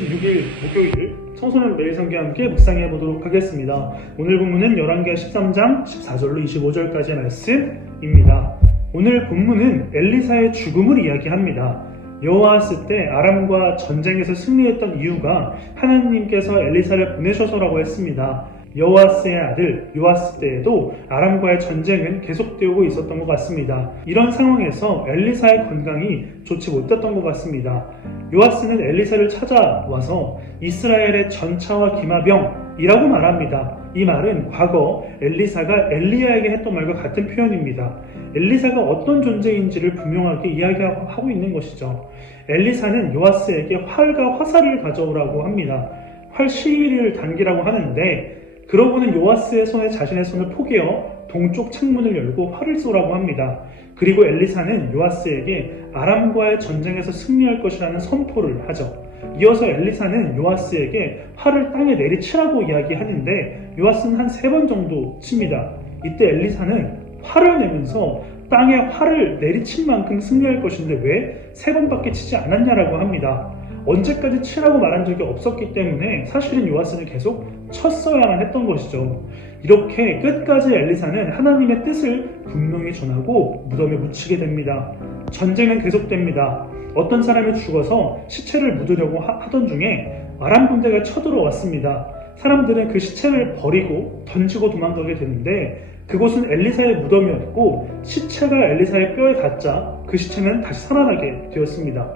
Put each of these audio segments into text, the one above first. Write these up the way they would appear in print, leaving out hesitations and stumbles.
26일 목요일 청소년 매일 성경과 함께 묵상해 보도록 하겠습니다. 오늘 본문은 열왕기하 13장 14절로 25절까지의 말씀입니다. 오늘 본문은 엘리사의 죽음을 이야기합니다. 여호아스 때 아람과 전쟁에서 승리했던 이유가 하나님께서 엘리사를 보내셔서라고 했습니다. 여호아스의 아들 요아스 때에도 아람과의 전쟁은 계속되고 있었던 것 같습니다. 이런 상황에서 엘리사의 건강이 좋지 못했던 것 같습니다. 요아스는 엘리사를 찾아와서 이스라엘의 전차와 기마병이라고 말합니다. 이 말은 과거 엘리사가 엘리야에게 했던 말과 같은 표현입니다. 엘리사가 어떤 존재인지를 분명하게 이야기하고 있는 것이죠. 엘리사는 요아스에게 활과 화살을 가져오라고 합니다. 활 시위를 당기라고 하는데 그러고는 요아스의 손에 자신의 손을 포개어 동쪽 창문을 열고 활을 쏘라고 합니다. 그리고 엘리사는 요아스에게 아람과의 전쟁에서 승리할 것이라는 선포를 하죠. 이어서 엘리사는 요아스에게 활을 땅에 내리치라고 이야기하는데 요아스는 한 3번 정도 칩니다. 이때 엘리사는 활을 내면서 땅에 활을 내리친 만큼 승리할 것인데 왜 3번밖에 치지 않았냐라고 합니다. 언제까지 치라고 말한 적이 없었기 때문에 사실은 요아스는 계속 쳤어야만 했던 것이죠. 이렇게 끝까지 엘리사는 하나님의 뜻을 분명히 전하고 무덤에 묻히게 됩니다. 전쟁은 계속됩니다. 어떤 사람이 죽어서 시체를 묻으려고 하던 중에 아람 군대가 쳐들어왔습니다. 사람들은 그 시체를 버리고 던지고 도망가게 되는데 그곳은 엘리사의 무덤이었고 시체가 엘리사의 뼈에 닿자 그 시체는 다시 살아나게 되었습니다.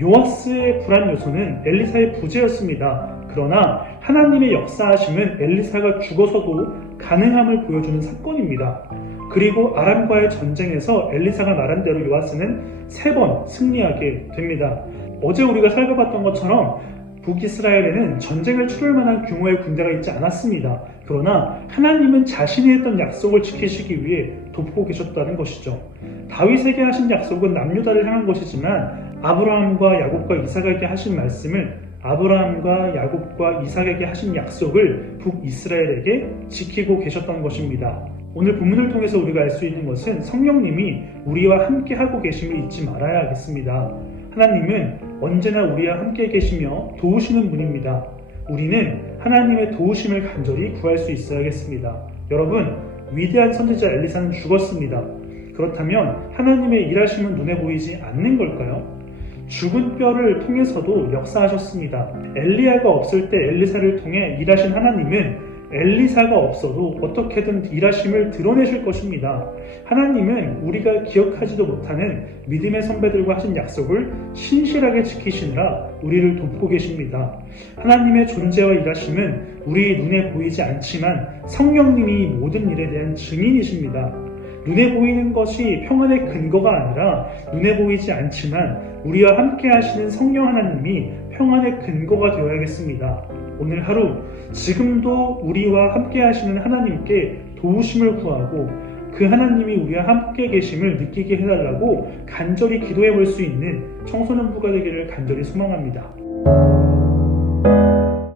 요아스의 불안 요소는 엘리사의 부재였습니다. 그러나 하나님의 역사하심은 엘리사가 죽어서도 가능함을 보여주는 사건입니다. 그리고 아람과의 전쟁에서 엘리사가 말한 대로 요아스는 3번 승리하게 됩니다. 어제 우리가 살펴봤던 것처럼 북이스라엘에는 전쟁을 치를 만한 규모의 군대가 있지 않았습니다. 그러나 하나님은 자신이 했던 약속을 지키시기 위해 돕고 계셨다는 것이죠. 다윗에게 하신 약속은 남유다를 향한 것이지만 아브라함과 야곱과 이삭에게 하신 말씀을 아브라함과 야곱과 이삭에게 하신 약속을 북이스라엘에게 지키고 계셨던 것입니다. 오늘 본문을 통해서 우리가 알 수 있는 것은 성령님이 우리와 함께 하고 계심을 잊지 말아야 하겠습니다. 하나님은 언제나 우리와 함께 계시며 도우시는 분입니다. 우리는 하나님의 도우심을 간절히 구할 수 있어야겠습니다. 여러분, 위대한 선지자 엘리사는 죽었습니다. 그렇다면 하나님의 일하심은 눈에 보이지 않는 걸까요? 죽은 뼈를 통해서도 역사하셨습니다. 엘리야가 없을 때 엘리사를 통해 일하신 하나님은 엘리사가 없어도 어떻게든 일하심을 드러내실 것입니다. 하나님은 우리가 기억하지도 못하는 믿음의 선배들과 하신 약속을 신실하게 지키시느라 우리를 돕고 계십니다. 하나님의 존재와 일하심은 우리 눈에 보이지 않지만 성령님이 모든 일에 대한 증인이십니다. 눈에 보이는 것이 평안의 근거가 아니라 눈에 보이지 않지만 우리와 함께 하시는 성령 하나님이 평안의 근거가 되어야겠습니다. 오늘 하루 지금도 우리와 함께 하시는 하나님께 도우심을 구하고 그 하나님이 우리와 함께 계심을 느끼게 해달라고 간절히 기도해 볼 수 있는 청소년부가 되기를 간절히 소망합니다.